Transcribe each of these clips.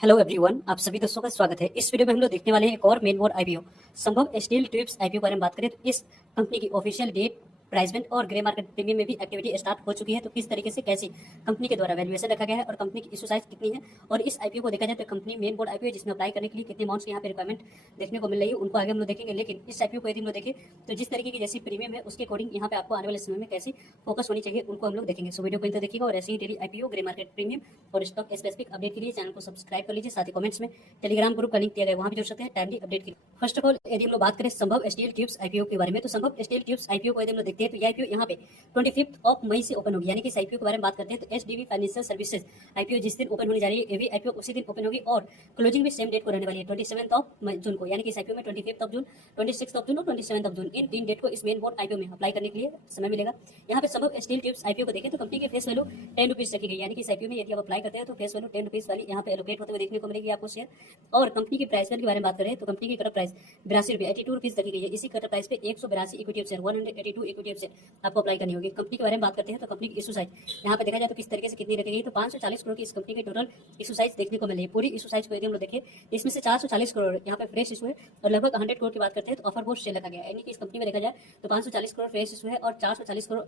Hello everyone, आप सभी दोस्तों का स्वागत है। इस वीडियो में हम लोग देखने वाले हैं एक और मेन बोर्ड आईपीओ संभव स्टील ट्यूब्स आईपीओ के बारे में बात करें तो इस कंपनी की ऑफिशियल डेट, प्राइसमेंट और ग्रे मार्केट प्रीमियम में भी एक्टिविटी स्टार्ट हो चुकी है। तो किस तरीके से कैसी कंपनी के द्वारा वैल्यूएशन रखा गया है और कंपनी की इशू साइज कितनी है और इस आईपीओ को देखा जाए तो कंपनी मेन बोर्ड आईपीओ जिसमें अप्लाई करने के लिए कितने अमाउंट्स यहाँ पे रिक्वायरमेंट देखने को मिल रही है उनको आगे हम लोग देखेंगे। लेकिन इस आईपीओ को यदि हम लोग देखें तो जिस तरीके की जैसी प्रीमियम है उसके अकॉर्डिंग यहाँ पे आपको आने वाले समय में कैसी फोकस होनी चाहिए उनको हम लोग देखेंगे। सो वीडियो को इंतजार देखिएगा और ऐसे ही daily IPO, grey market premium और स्टॉक स्पेसिफिक अपडेट के लिए चैनल को सब्सक्राइब कर लीजिए। साथ ही कमेंट्स में टेलीग्राम ग्रुप का लिंक दिया गया है, वहां भी जुड़ सकते हैं टाइमली अपडेट के लिए। फर्स्ट ऑफ ऑल यदि हम लोग बात करें संभव स्टील ट्यूब्स आईपीओ के बारे में तो संभव स्टील ट्यूब्स आईपीओ को यदि हम लोग देखते हैं तो ये आईपीओ यहाँ पे 25 ऑफ मई से ओपन होगी। यानी कि इस आईपीओ के बारे में बात करते हैं तो एचडीबी फाइनेंशियल सर्विसेज आईपीओ जिस दिन ओपन होने जा रही है ये भी आईपीओ उसी दिन ओपन होगी और क्लोजिंग भी सेम डेट को रहने वाली है 27 ऑफ जून को। यानी कि इस आईपीओ में 25 ऑफ जून, 26 ऑफ जून और 27 ऑफ जून इन 3 डेट को इस मेन बोर्ड आईपीओ में अप्लाई करने के लिए समय मिलेगा। यहाँ पे संभव स्टील ट्यूब्स आईपीओ को देखें तो कंपनी की फेस वैल्यू 10 रुपीज रखी गई। यानी कि इस आईपीओ में यदि आप अप्लाई करते हैं तो फेस वैल्यू 10 रुपीज वाली यहाँ पे एलोकेट होते हुए देखने को मिलेगी आपको शेयर। और कंपनी की प्राइस के बारे में बात करें तो कंपनी की कट प्राइस 82 रुपये 82 रुपीज रखी गई है। इसी कट प्राइस पे 182 इक्विटी शेयर 182 इक्विटी शेयर आपको अप्लाई करनी होगी। कंपनी के बारे में बात करते हैं तो कंपनी की इशू साइज यहाँ पे देखा जाए तो किस तरीके से कितनी रखी गई तो 540 करोड़ की इस कंपनी की टोटल इशू साइज देखने को मिली है। पूरी इशू साइज को यदि हम लोग देखें इसमें से 440 करोड़ यहाँ पे फ्रेश इशू है और लगभग 100 करोड़ की बात करते हैं तो ऑफर पोस्ट सेल रखा गया है। यानी कि इस कंपनी में देखा जाए तो 540 करोड़ फ्रेश इशू है और 440 करोड़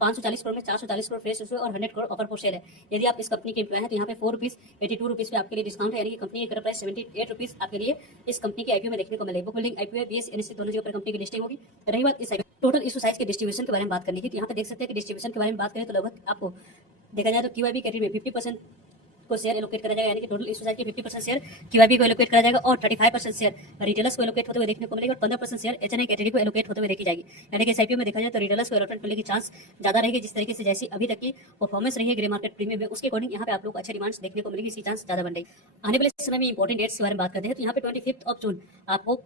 540 करोड़ में 440 करोड़ फ्रेश इशू है और 100 करोड़ ऑफर पोस्ट सेल है। यदि आप इस कंपनी के एम्प्लॉय हैं तो यहाँ पे 4 रुपीज 82 रुपीज पे आपके लिए डिस्काउंट है। यानी कि कंपनी की प्राइस 78 रुपीज आपके लिए इस कंपनी के आईपीओ में देखने को मिलेगी। Book building IPO BS NSC दोनों जगह पर कंपनी की लिस्टिंग होगी। रही बात इस टोटल इशू साइज के डिस्ट्रीब्यूशन के बारे में बात करनी थी तो यहाँ पे देख सकते हैं कि डिस्ट्रीब्यूशन के बारे में बात करें तो लगभग आपको देखा जाए तो क्यूआईबी कैटेगरी में 50% को शेयर एलोकेट करा जाएगा। यानी कि टोटल इशू साइज के 50% शेयर क्यूआईबी को एलोकेट करा जाएगा और 35% शेयर रिटेलर्स को एलोकेट होते हुए देखने को मिलेगा और 15% शेयर एचएनआई कैटेगरी को एलोकेट होते हुए देखी जाएगी। यानी कि इस आईपीओ में देखा जाए तो रिटेलर्स को एलोकेट मिलने की चांस ज्यादा रहेगी। जिस तरीके से जैसी अभी तक की परफॉर्मेंस रही है ग्रे मार्केट प्रीमियम में उसके अकॉर्डिंग यहाँ पे आप लोग अच्छे डिमांड्स देखने को मिलेगी, इसकी चांस ज्यादा बन रही। आने वाले समय में इंपॉर्टेंट डेट्स के बारे में बात करते हैं तो यहाँ पे 25 ऑफ जून आपको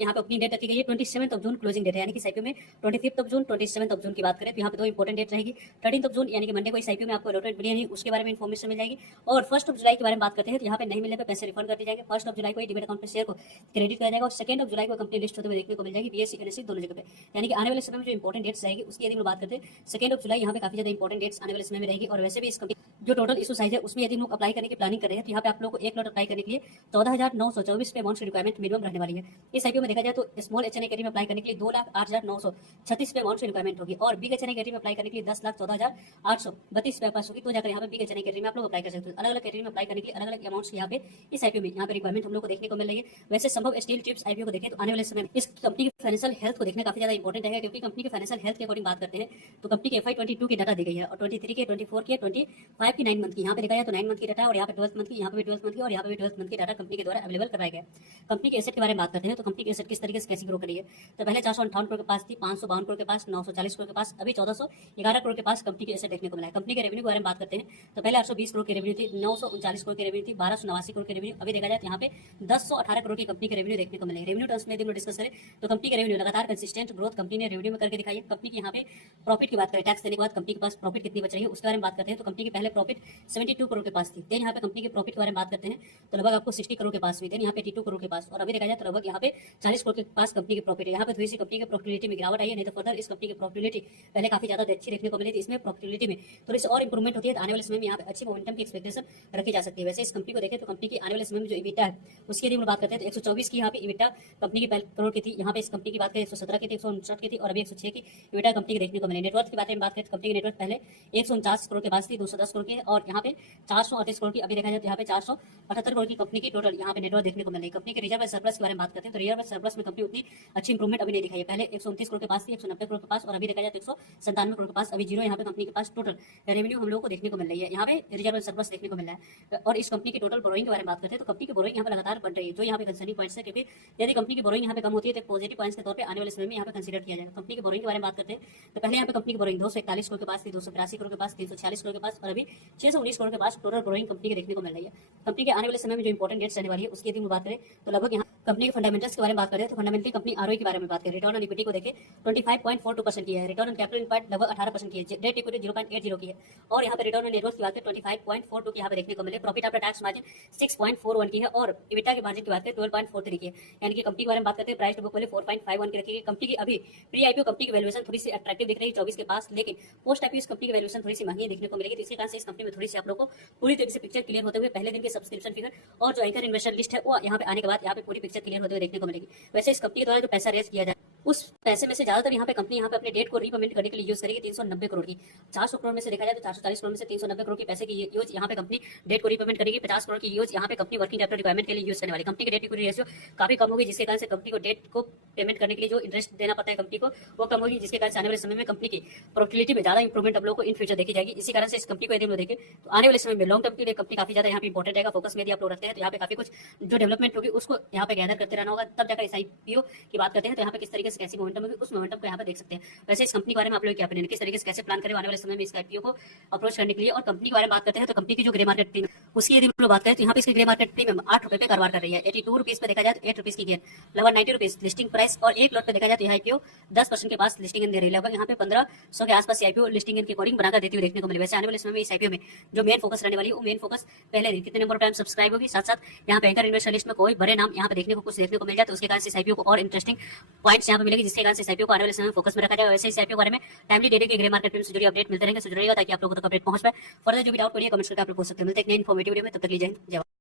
यहाँ पे अपनी डेट रखी गई है। 27 ऑफ जून क्लोजिंग डेट है। यानी कि आईपीओ में 25 ऑफ जून, 27 ऑफ जून की बात करें तो यहाँ पे दो इंपॉर्टेंट डेट रहेगी। 13 ऑफ जून यानी कि मंडे को इस आईपीओ में आपको अलॉटमेंट मिली नहीं, उसके बारे में इन्फॉर्मेशन मिल जाएगी। और 1 जुलाई के बारे में बात करते हैं तो यहाँ पे नहीं मिलने पर पैसे रिफंड कर दिए जाएंगे। 1 जुलाई को डिमेट अकाउंट पर शेयर को क्रेडिट किया जाएगा और 2 जुलाई को कंपनी लिस्ट होते हुए देखने को मिल जाएगी बीएससी एनएससी दोनों जगह पे। यानी कि आने वाले समय में जो इंपॉर्टेंट डेट्स रहेगी उसकी यदि हम बात करते हैं 2 जुलाई यहाँ पे काफी ज्यादा इंपॉर्टेंट डेट्स आने वाले समय में रहेगी। और वैसे भी इस कंपनी जो टोटल इशू साइज है उसमें यदि लोग अप्लाई करने की प्लानिंग कर रहे हैं तो यहाँ पे आप लोग को एक लॉट अप्लाई करने के लिए 14,924 पे अमाउंट की रिक्वायरमेंट मिनिमम रहने वाली है। इस आईपीओ में देखा जाए तो स्मॉल एचएनआई कैटेगरी में अप्लाई करने के लिए 2,08,936 पे अमाउंट की रिक्वायरमेंट होगी और बिग एचएनआई कैटेगरी में अप्लाई करने के लिए 10,14,832 पे पास होगी। तो जाकर यहाँ पे बिग एचएनआई कैटेगरी में आप लोग अप्लाई कर सकते हैं। अलग अलग कैटेगरी में अप्लाई करने के लिए अलग अलग अमाउंट्स यहाँ पे इस आईपीओ में यहाँ पे रिक्वायरमेंट हम लोग को देखने को मिल रही है। वैसे संभव स्टील ट्यूब्स आईपीओ को देखें तो आने वाले समय में इस कंपनी की फाइनेंशियल हेल्थ को देखना काफी ज्यादा इंपॉर्टेंट है क्योंकि कंपनी की फाइनेंशियल हेल्थ के अकॉर्डिंग बात करते हैं तो कंपनी के FY22 की डाटा दी गई है और 23 के 24 के 25 की 9 मंथ की यहाँ पे देखा जाए तो 9 मंथ की डाटा और यहाँ पे 12 मंथ की, यहाँ पे भी 12 मंथ की और यहाँ पे भी 12 मंथ की डाटा कंपनी के द्वारा अवेलेबल कराया गया। कंपनी के एसेट के बारे में बात करते हैं तो कंपनी की एसेट किस तरीके से कैसी ग्रो करी है तो पहले 458 करोड़ के पास थी, 552 करोड़ के पास, 940 करोड़ के पास, अभी 1411 करोड़ के पास कंपनी के एसेट देखने को मिला है। कंपनी के रेवेन्यू के बारे में बात करते हैं तो पहले 820 करोड़ की रेवेन्यू थी, 939 करोड़ की रेवेन्यू थी, 1289 करोड़ की रेवेन्यू। अभी देखा जाए तो यहाँ पे 1018 करोड़ की कंपनी के रेवेन्यू देखने को मिले। रेवेन्यू टर्म्स में यदि डिस्कस करें तो कंपनी के रेवेन्यू लगातार कंसिस्टेंट ग्रोथ कंपनी ने रेवेन्यू में करके दिखाई है। कंपनी की यहाँ पे प्रॉफिट की बात करें टैक्स देने के बाद कंपनी के पास प्रॉफिट कितनी बच रही है उसके बारे में बात करते हैं तो कंपनी की पहले प्रॉफिट 72 करोड़ के पास थी। देन यहाँ पे कंपनी के प्रॉफिट के बारे में बात करते हैं तो लगभग आपको 60 करोड़ के पास हुई। देन यहाँ पे 82 करोड़ के पास और अभी देखा जाए तो लगभग यहाँ पे 40 करोड़ के पास कंपनी की प्रॉफिट है। यहाँ पे थोड़ी सी कंपनी की प्रॉफिटेबिलिटी में गिरावट आई है, नहीं तो फर्दर इस कंपनी की प्रॉफिटेबिलिटी पहले काफी ज्यादा अच्छी देखने को मिली थी। इसमें प्रॉफिटेबिलिटी में थोड़ी सी और इंप्रूवमेंट होती है तो आने वाले समय में यहाँ पे अच्छी मोमेंटम की एक्सपेक्टेशन रखी जा सकती है। वैसे इस कंपनी को देखें तो कंपनी की आने वाले समय में जो इबिटा है उसकी यदि हम बात करते हैं तो 124 की यहाँ पे इबिटा कंपनी की करोड़ की थी। यहाँ पे इस कंपनी की बात करें 117 की थी, 159 की थी और अभी 106 की इबिटा कंपनी की देखने को मिली। नेटवर्क की बात करें कंपनी की नेटवर्क पहले 149 करोड़ के पास थी, 210 करोड़ की और यहाँ पे 438 करोड़ की। अभी देखा जाए तो यहाँ पे 478 करोड़ की कंपनी की टोटल यहाँ पे नेटवर्क देखने को मिल रही है। कंपनी के रिजर्व सरप्लस के बारे में बात करते हैं तो रिजर्व सरप्लस में कंपनी उतनी अच्छी इंप्रूवमेंट अभी नहीं दिखाई है। पहले 129 करोड़ के पास थी, 190 करोड़ के पास और अभी देखा जाए तो 197 करोड़ के पास, अभी जीरो यहाँ पे कंपनी के पास टोटल रेवेन्यू हम लोग को देखने को मिल रही है। यहाँ पे रिजर्व सरप्लस देखने को मिल रहा है। और इस कंपनी की टोटल बोरोइंग के बारे में बात करते हैं तो कंपनी की बोरोइंग यहाँ पे लगातार बढ़ रही है जो यहाँ पे कंसर्निंग पॉइंट्स है क्योंकि यदि कंपनी की बोरोइंग यहाँ पे कम होती है तो पॉजिटिव पॉइंट्स के तौर पर आने वाले समय में यहाँ पे कंसिडर किया जाएगा। कंपनी की बोरोइंग के बारे में बात करते हैं तो पहले यहाँ पे कंपनी की बोरोइंग 241 करोड़ के पास थी, 282 करोड़ के पास, 346 करोड़ के पास और अभी 619 करोड़ के पास टोटल बोरोइंग कंपनी के देखने को मिल रही है। कंपनी के आने वाले समय में जो इंपॉर्टेंट डेट्स रहने वाली है उसकी यदि हम बात करें तो लगभग यहाँ कंपनी के फंडामेंटल्स के बारे में बात करें तो फंडामेंटली कंपनी आरओई के बारे में बात करें, रिटर्न ऑन इक्विटी को देखें 25.42% की है, रिटर्न ऑन कैपिटल एम्प्लॉयड लगभग 18% की है, डेट इक्विटी 0.80 की है और यहाँ पे रिटर्न ऑन नेटवर्थ की बात करें 25.42 की यहाँ पे देखने को मिले, प्रॉफिट आफ्टर टैक्स मार्जिन 6.41 की है और इबिटा की मार्जिन की बात करें 12.43 की है। यानी कि कंपनी के बारे में बात करते हैं प्राइस टू बुक वैल्यू 4.51 की रखी है। कंपनी की अभी प्री आईपीओ कंपनी की वैल्यूएशन थोड़ी सी अट्रैक्टिव दिख रही है 24 के पास, लेकिन पोस्ट आईपीओ इस कंपनी की वैल्यूएशन थोड़ी सी महंगी देखने को मिलेगी। तो इसके कारण से इस कंपनी में थोड़ी सी आप लोगों को पूरी तरीके से पिक्चर क्लियर होते हुए पहले दिन के सब्सक्रिप्शन फिगर और जो एंकर इन्वेस्टर लिस्ट है वो यहाँ पे आने के बाद यहाँ पे पूरी पिक्चर क्लियर होते हुए देखने को मिलेगी। वैसे इस कंपनी के द्वारा जो पैसा रेज किया जाए उस पैसे में से ज्यादातर यहाँ पे कंपनी यहाँ पे अपने डेट को रीपेमेंट करने के लिए यूज करेगी 390 करोड़ की। 400 करोड़ में से देखा जाए तो 440 करोड़ में से 390 करोड़ की पैसे की यूज यहाँ पे कंपनी डेट को रीपेमेंट करेगी। 50 करोड़ की यूज यहाँ पे कंपनी वर्किंग कैपिटल रिक्वायरमेंट के लिए यूज करने वाली। कंपनी की डेट इक्विटी रेशियो काफी कम होगी जिसके कारण से कंपनी को डेट को पेमेंट करने के लिए जो इंटरेस्ट देना पड़ता है कंपनी को वो कम होगी, जिसके कारण से आने वाले समय में कंपनी की प्रोफिटेबिलिटी में ज्यादा इंप्रूवमेंट हम लोग को इन फ्यूचर देखी जाएगी। इसी कारण से इस कंपनी को यदि हम देखें तो आने वाले समय में लॉन्ग टर्म के लिए कंपनी काफी ज्यादा यहाँ पे इंपॉर्टेंट रहेगा। फोकस में यदि आप लोग रखते हैं तो यहाँ पे काफी कुछ जो डेवलपमेंट होगी उसको यहाँ पे गैदर करते रहना होगा, तब जाकर इस आईपीओ की बात करते हैं तो यहाँ पे किस तरीके से कैसी मोमेंटम होगी उस मोमेंटम को यहाँ पे देख सकते हैं। वैसे इस कंपनी के बारे में आप लोग क्या ओपिनियन, किस तरीके से कैसे प्लान करें आने वाले समय में इस आईपीओ को अप्रोच करने के लिए। और कंपनी के बारे में बात करते हैं तो कंपनी की जो ग्रे मार्केट टीम उसकी यदि हम लोग बात करें तो यहाँ पे इसकी ग्रे मार्केट प्रीमियम 8 रुपए पे कारोबार कर रही है। 82 रुपीज पे देखा जाए तो 8 रुपीज की गेन, लगभग 90 रुपीज लिस्टिंग प्राइस और एक लॉट पे देखा जाए तो आईपीओ 10% के पास लिस्टिंग इन दे रही है। लगभग यहाँ पे 1500 के आसपास आईपीओ लिस्टिंग इन की कोडिंग बनाकर देती हुई देखने को मिले। वैसे आने वाले समय में इस आईपीओ में जो मेन फोकस रहने वाली है वो मेन फोकस पहले दिन कितने नंबर टाइम सब्सक्राइब होगी, साथ साथ यहाँ पे एंकर इन्वेस्टर लिस्ट में कोई बड़े नाम यहाँ पे देखने को कुछ देखने को मिल जाए तो उसके कारण से इस आईपीओ को और इंटरेस्टिंग पॉइंट्स यहाँ पे मिलेगी, जिसके कारण से इस आईपीओ को आने वाले समय में फोकस में रखा जाएगा। वैसे इस आईपीओ के बारे में टाइमली डेटे के ग्रे मार्केट टीम से जुड़ी अपडेट मिलते रहेंगे, ताकि आप लोगों तक अपडेट पहुंच पाए। फर्दर जो भी डाउट करिए कमेंट्स करके आप लोग पूछ सकते हैं। मिलते हैं एक नई इन्फॉर्मेटिव वीडियो में, तब तक लीजिए जय।